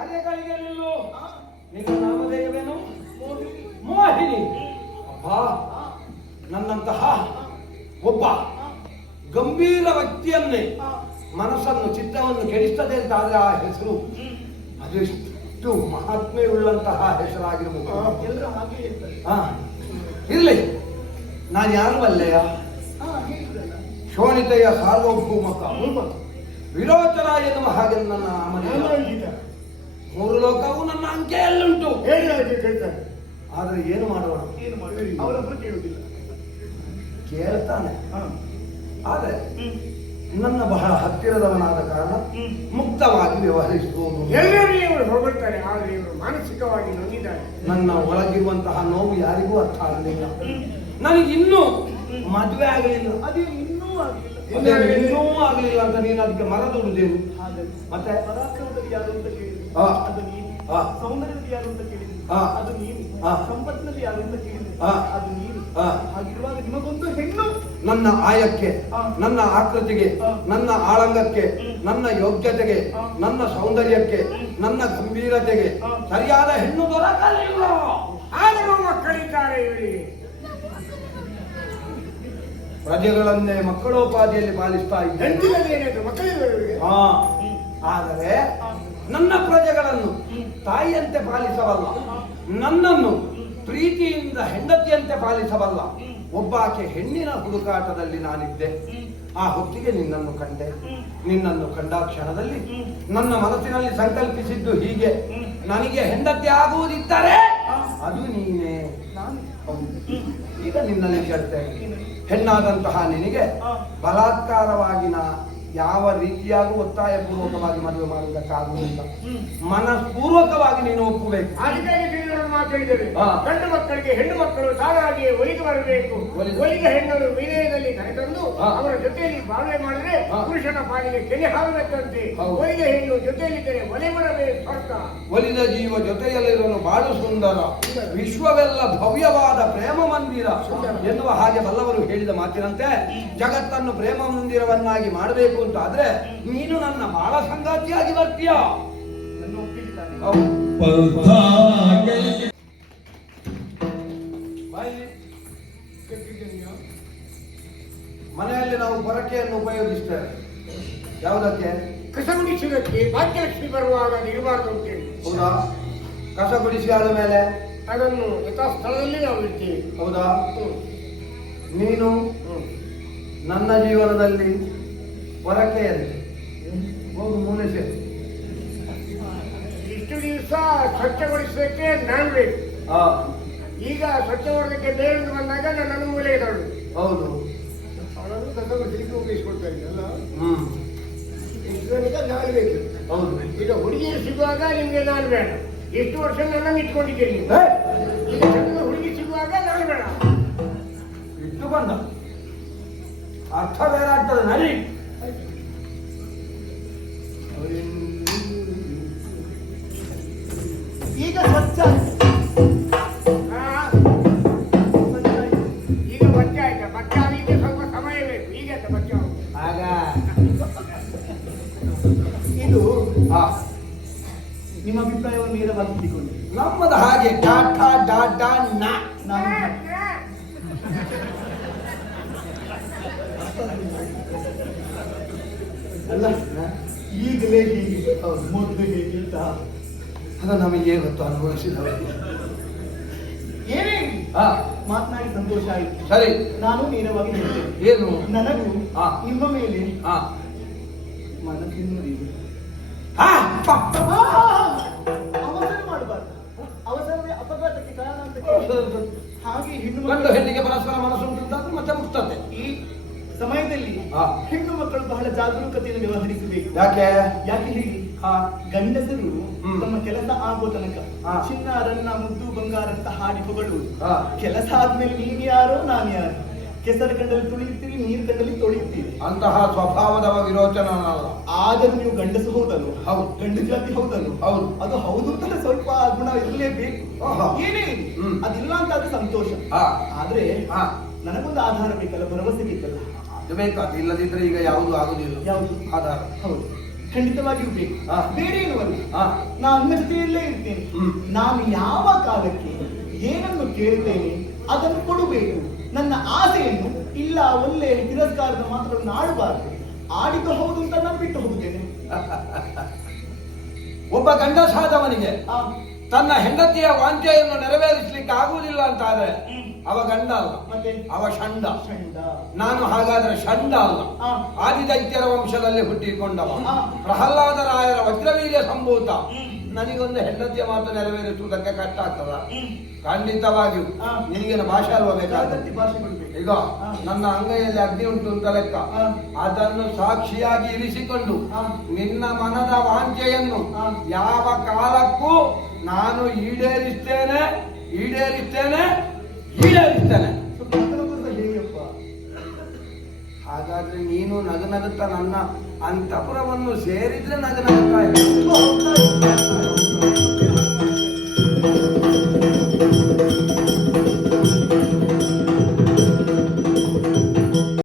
ಅರೆಗಳಿಗೆ ನಿಲ್ಲು. ನಿನ್ನ ನಾಮಧೇಯವೇನು? ಮೋಹಿನಿ. ಅಬ್ಬಾ, ನನ್ನಂತಹ ಒಬ್ಬ ಗಂಭೀರ ವ್ಯಕ್ತಿಯನ್ನೇ ಮನಸ್ಸನ್ನು ಚಿತ್ತವನ್ನು ಕೆಡಿಸ್ತದೆ ಅಂತ ಆದ್ರೆ ಆ ಹೆಸರು ಅದೆಷ್ಟು ಮಹಾತ್ಮೆ ಉಳ್ಳಂತಹ ಹೆಸರಾಗಿರಬಹುದು. ಎಲ್ಲರೂ ಹಾಗೆ ಹೇಳ್ತಾರೆ. ಇರ್ಲಿ, ನಾನು ಯಾರು ಅಲ್ಲೆಯ? ಶೋಣಿತೆಯ ಸಾರ್ವಭೌಮಕ ವಿರೋಚನ ಎನ್ನುವ ಹಾಗೆ ನನ್ನ ಮನೆಯ ಮೂರು ಲೋಕವು ನನ್ನ ಅಂಕೆಯಲ್ಲುಂಟು. ಹೇಳ್ತಾರೆ. ಆದ್ರೆ ಏನು ಮಾಡೋಣ? ಅವರೊಬ್ಬರು ಕೇಳುವುದಿಲ್ಲ. ಕೇಳ್ತಾನೆ, ಆದ್ರೆ ನನ್ನ ಬಹಳ ಹತ್ತಿರದವನಾದ ಕಾರಣ ಮುಕ್ತವಾಗಿ ವ್ಯವಹರಿಸುವುದು. ಎಲ್ಲರೂ ಇವರು ಹೊಗಳ್ತಾರೆ, ಆದ್ರೆ ಇವರು ಮಾನಸಿಕವಾಗಿ ನೊಂದಿದ್ದಾರೆ. ನನ್ನ ಒಳಗಿರುವಂತಹ ನೋವು ಯಾರಿಗೂ ಅರ್ಥ ಆಗಲಿಲ್ಲ. ನನಗಿನ್ನೂ ಮದುವೆ ಆಗಲಿಲ್ಲ. ಅದೇ ಇನ್ನೂ ಆಗಲಿಲ್ಲ. ಇನ್ನೂ ಆಗಲಿಲ್ಲ ಅಂತ ನೀನು ಅದಕ್ಕೆ ಮರದುಡುದೇನು? ಮತ್ತೆ ಪರಾಕ್ರಮದಲ್ಲಿ ಯಾರು ಅಂತ ಕೇಳಿದ್ರು, ಅದು ನೀನು. ಸೌಂದರ್ಯದಲ್ಲಿ ಯಾರು ಅಂತ ಕೇಳಿದ್ರು, ಅದು ನೀನು. ಸಂಪತ್ತಿನಲ್ಲಿ ಯಾರು ಅಂತ ಕೇಳಿದ್ರು, ಅದು ನೀನು. ಹಾಗಿರುವಾಗ ನಿಮಗೊಂದು ಹೆಣ್ಣು ನನ್ನ ಆಯಕ್ಕೆ, ನನ್ನ ಆಕೃತಿಗೆ, ನನ್ನ ಆಳಂಗಕ್ಕೆ, ನನ್ನ ಯೋಗ್ಯತೆಗೆ, ನನ್ನ ಸೌಂದರ್ಯಕ್ಕೆ, ನನ್ನ ಗಂಭೀರತೆಗೆ ಸರಿಯಾದ ಹೆಣ್ಣು ದೊರಕಲಿಲ್ಲ. ಆದರೂ ಮಕ್ಕಳಿದ್ದಾರೆ ಇವರಿಗೆ. ಪ್ರಜೆಗಳನ್ನೇ ಮಕ್ಕಳೋಪಾದಿಯಲ್ಲಿ ಪಾಲಿಸ್ತಾ ಇದ್ದಾರೆ. ಆದರೆ ನನ್ನ ಪ್ರಜೆಗಳನ್ನು ತಾಯಿಯಂತೆ ಪಾಲಿಸಬಲ್ಲ, ನನ್ನನ್ನು ಪ್ರೀತಿಯಿಂದ ಹೆಂಡತಿಯಂತೆ ಪಾಲಿಸಬಲ್ಲ ಒಬ್ಬಾಕೆ ಹೆಣ್ಣಿನ ಹುಡುಕಾಟದಲ್ಲಿ ನಾನಿದ್ದೆ. ಆ ಹೊತ್ತಿಗೆ ನಿನ್ನನ್ನು ಕಂಡೆ. ನಿನ್ನನ್ನು ಕಂಡ ಕ್ಷಣದಲ್ಲಿ ನನ್ನ ಮನಸ್ಸಿನಲ್ಲಿ ಸಂಕಲ್ಪಿಸಿದ್ದು ಹೀಗೆ, ನನಗೆ ಹೆಂಡತಿ ಆಗುವುದಿದ್ದರೆ ಅದು ನೀನೇ. ಈಗ ನಿನ್ನಲ್ಲಿ ಕೇಳ್ತೇನೆ, ಹೆಣ್ಣಾದಂತಹ ನಿನಗೆ ಬಲಾತ್ಕಾರವಾಗಿ ಯಾವ ರೀತಿಯಾಗೂ ಒತ್ತಾಯಪೂರ್ವಕವಾಗಿ ಮದುವೆ ಮಾಡುವುದಕ್ಕಾಗುವುದಿಲ್ಲ. ಮನಸ್ಪೂರ್ವಕವಾಗಿ ನೀನು ಒಪ್ಪಬೇಕು. ಮಾತಾಡಿದರೆ ಗಂಡು ಮಕ್ಕಳಿಗೆ ಹೆಣ್ಣು ಮಕ್ಕಳು ತಾನಾಗಿಯೇ ಒಲಿಗೆ ಬರಬೇಕು. ಒಲಿಗೆ ಹೆಣ್ಣನ್ನು ವಿನಯದಲ್ಲಿ ಕರೆತಂದು ಅವರ ಜೊತೆಯಲ್ಲಿ ಬಾಳ್ವೆ ಮಾಡಿದ್ರೆ ಪುರುಷನ ಪಾಲಿಗೆ ಕೆನೆ ಹಾಕಬೇಕಂತೆ. ಒಲಿಗೆ ಹೆಣ್ಣು ಜೊತೆಯಲ್ಲಿದ್ದರೆ ಒಲೆ ಬರಬೇಕು ಸ್ವರ್ಗ. ಒಲಿದ ಜೀವ ಜೊತೆಯಲ್ಲಿರೋನು ಬಾಳು ಸುಂದರ, ವಿಶ್ವವೆಲ್ಲ ಭವ್ಯವಾದ ಪ್ರೇಮ ಮಂದಿರ ಎನ್ನುವ ಹಾಗೆ ಬಲ್ಲವರು ಹೇಳಿದ ಮಾತಿನಂತೆ ಜಗತ್ತನ್ನು ಪ್ರೇಮ ಮಂದಿರವನ್ನಾಗಿ ಮಾಡಬೇಕು ಅಂತ ಆದ್ರೆ ನೀನು ನನ್ನ ಬಾಳ ಸಂಗಾತಿಯಾಗಿ ಬರ್ತೀಯ. ಮನೆಯಲ್ಲಿ ನಾವು ಪೊರಕೆಯನ್ನು ಉಪಯೋಗಿಸ್ತೇವೆ. ಯಾವುದಕ್ಕೆ? ಕಸ ಗುಡಿಸುವುದಕ್ಕೆ. ಭಾಗ್ಯಲಕ್ಷ್ಮಿ ಬರುವಾಗ ಇರಬಾರ್ದು ಅಂತೇಳಿ. ಹೌದಾ? ಕಸ ಗುಡಿಸಿ ಆದ ಮೇಲೆ ಅದನ್ನು ಯಥಾಸ್ಥಳದಲ್ಲಿ ನಾವು ಇಡ್ತೀವಿ. ಹೌದಾ? ನೀನು ನನ್ನ ಜೀವನದಲ್ಲಿ ಪೊರಕೆಯಲ್ಲಿ ಹೋಗು ಮೂಲೆ ಸೇರಿ. ಇಷ್ಟು ದಿವಸ ಸ್ವಚ್ಛಗೊಳಿಸಲಿಕ್ಕೆ ನಾನು ಬೇಕು. ಈಗ ಸ್ವಚ್ಛ ಮಾಡೋದಕ್ಕೆ ಬೇರೆ ಬಂದಾಗ ನನ್ನ ಮೂಲೆ ಇರೋಳು. ಹೌದು, ಅವಳನ್ನು ಕಸಗೊಳಿಸಲಿಕ್ಕೆ ಉಪಯೋಗಿಸ್ಕೊಳ್ತಾ ಇದ್ದಲ್ಲ. ಈಗ ನಾನು ಬೇಕು. ಹೌದು. ಈಗ ಹುಡುಗಿಯರು ಸಿಗುವಾಗ ನಿಮ್ಗೆ ನಾನು ಬೇಡ. ಎಷ್ಟು ವರ್ಷ ನನ್ನನ್ನು ಇಟ್ಕೊಂಡಿದ್ದೀರಿ ನೀವು. ಈಗ ಹುಡುಗಿ ಸಿಗುವಾಗ ನಾನು ಬೇಡ. ಇಟ್ಟುಕೊಂಡ ಅರ್ಥ ಬೇರೆ ಆಗ್ತದೆ. ನಡಿ. ಈಗ ಸ್ವಚ್ಛ, ಈಗ ಬಚ್ಚ ಆಯ್ತಾ? ಬಚ್ಚ ಆಗಲಿಕ್ಕೆ ಸ್ವಲ್ಪ ಸಮಯ ಬೇಕು. ಈಗ ಬಚ್ಚ ಆಗ ಇದು ನಿಮ್ಮ ಅಭಿಪ್ರಾಯವನ್ನು ನೇರವಾಗಿ ತಿಳ್ಕೊಂಡು ನಮ್ಮದು ಹಾಗೆ ಟಾಟಾ ಡಾಟಾ ನಾ. ಅಲ್ಲ, ಈಗಲೇ ಹೀಗೆ ಮೊದಲು ಹೇಗಿಲ್ಲ ಅದು ನಮಗೆ ಗೊತ್ತು, ಅನುಭವಿಸಿದವರಿಗೆ. ಏನೇ ಮಾತನಾಡಿ ಸಂತೋಷ ಆಯಿತು. ಸರಿ, ನಾನು ನೇರವಾಗಿ ಹೇಳ್ತೇನೆ. ಏನು? ನನಗೂ ನಿಮ್ಮ ಮೇಲೆ ಮನಸ್ಸಿನ ಅವಸರ ಮಾಡಬಾರ್ದು. ಅವಸರವೇ ಅಪಘಾತಕ್ಕೆ ಕಾರಣ ಅಂತ. ಹಾಗೆ ಹೆಣ್ಣಿಗೆ ಪರಸ್ಪರ ಮನಸ್ಸು ಮತ್ತೆ ಮುಕ್ತತೆ. ಈ ಸಮಯದಲ್ಲಿ ಹೆಣ್ಣು ಮಕ್ಕಳು ಬಹಳ ಜಾಗರೂಕತೆಯನ್ನು ವ್ಯವಹರಿಸಬೇಕು. ಯಾಕೆ ಹೇಳಿ, ಗಂಡಸರು ತಮ್ಮ ಕೆಲಸ ಆಗೋ ತನಕ ಚಿನ್ನಾರನ್ನ ಮುದ್ದು ಬಂಗಾರ ಅಂತ ಹಾಡಿ ಹೊಗಳುವುದು. ಕೆಲಸ ಆದ್ಮೇಲೆ ನೀನ್ ಯಾರೋ ನಾನು ಯಾರು, ಕೆಸರು ಕಂಡಲ್ಲಿ ತುಳಿಯುತ್ತೀರಿ, ನೀರು ಕಂಡಲ್ಲಿ ತೊಳೆಯುತ್ತೀರಿ. ಅಂತಹ ಸ್ವಭಾವದ ವಿರೋಚನ. ಆದರೂ ನೀವು ಗಂಡಸು ಹೌದಲ್ವ? ಹೌದು. ಗಂಡು ಜಾತಿ ಹೌದಲ್ವ? ಹೌದು. ಅದು ಹೌದು ಅಂತ ಸ್ವಲ್ಪ ಗುಣ ಇರಲೇಬೇಕು. ಏನೇ ಅದಿಲ್ಲ ಅಂತ ಅದು ಸಂತೋಷ. ಆದ್ರೆ ನನಗೊಂದು ಆಧಾರ ಬೇಕಲ್ಲ, ಭರವಸೆ ಬೇಕಲ್ಲ. ಇದು ಬೇಕು, ಅದು ಇಲ್ಲದಿದ್ರೆ ಈಗ ಯಾವುದು ಆಗುದಿಲ್ಲ. ಯಾವುದು? ಆಧಾರ. ಹೌದು, ಖಂಡಿತವಾಗಿಯೂ ಬೇಕು. ಹಾ. ಬೇರೆ ಏನು ಅಲ್ಲ, ಹಾ. ನಾನು ನನ್ನ ಜೊತೆಯಲ್ಲೇ ಇರ್ತೇನೆ. ನಾನು ಯಾವ ಕಾಲಕ್ಕೆ ಏನನ್ನು ಕೇಳ್ತೇನೆ ಅದನ್ನು ಕೊಡಬೇಕು. ನನ್ನ ಆಸೆಯನ್ನು ಇಲ್ಲ ಒಳ್ಳೆ ತಿರಸ್ಕಾರದ ಮಾತ್ರವನ್ನು ಆಡಬಾರದು. ಆಡಿದ್ದು ಹೌದು ಅಂತ ನಾನು ಬಿಟ್ಟು ಹೋಗುತ್ತೇನೆ. ಒಬ್ಬ ಗಂಡಸಾದವನಿಗೆ ಆ, ತನ್ನ ಹೆಂಡತಿಯ ವಾಂಛೆಯನ್ನು ನೆರವೇರಿಸಲಿಕ್ಕೆ ಆಗುವುದಿಲ್ಲ ಅಂತ ಆದ್ರೆ ಅವ ಗಂಡ ಅಲ್ಲ, ಮತ್ತೆ ಅವ ಷಂಡ. ಷಂಡ. ನಾನು ಹಾಗಾದ್ರೆ ಷಂಡ ಅಲ್ಲ, ಆ, ಆದಿದೈತ್ಯರ ವಂಶದಲ್ಲಿ ಹುಟ್ಟಿಕೊಂಡವ, ಆ. ಪ್ರಹ್ಲಾದರಾಯರ ವಜ್ರವೀರ್ಯ ಸಂಭೂತ. ನನಗೊಂದು ಹೆಂಡತಿಯ ಮಾತು ನೆರವೇರಿಸುವುದಕ್ಕೆ ಕಷ್ಟ ಆಗ್ತದ? ಖಂಡಿತವಾಗಿಯೂ. ಆ. ನಿನಗೇನು ಭಾಷೆ ಅಲ್ವಾ ಬೇಕಾದ್ರೆ? ಜಾಗೃತಿ ಭಾಷೆ ಕೊಡ್ಬೇಕು. ಈಗ ನನ್ನ ಅಂಗೈಯಲ್ಲಿ ಅಗ್ನಿ ಉಂಟು ಅಂತ ಲೆಕ್ಕ, ಆ. ಅದನ್ನು ಸಾಕ್ಷಿಯಾಗಿ ಇರಿಸಿಕೊಂಡು ಆ. ನಿನ್ನ ಮನದ ವಾಂಛೆಯನ್ನು ಆ. ಯಾವ ಕಾಲಕ್ಕೂ ನಾನು ಈಡೇರಿಸ್ತೇನೆ, ಈಡೇರಿಸ್ತೇನೆ, ಈಡೇರಿಸ್ತೇನೆ. ಸ್ವಲ್ಪ ಹತ್ತಿರದಿಂದ ಹೇಳಿಯಪ್ಪ. ಹಾಗಾದ್ರೆ ನೀನು ನಗನಗುತ್ತಾ ನನ್ನ ಅಂತಃಪುರವನ್ನು ಸೇರಿದ್ರೆ ನಗನಗುತ್ತಾ ಇಲ್ಲ.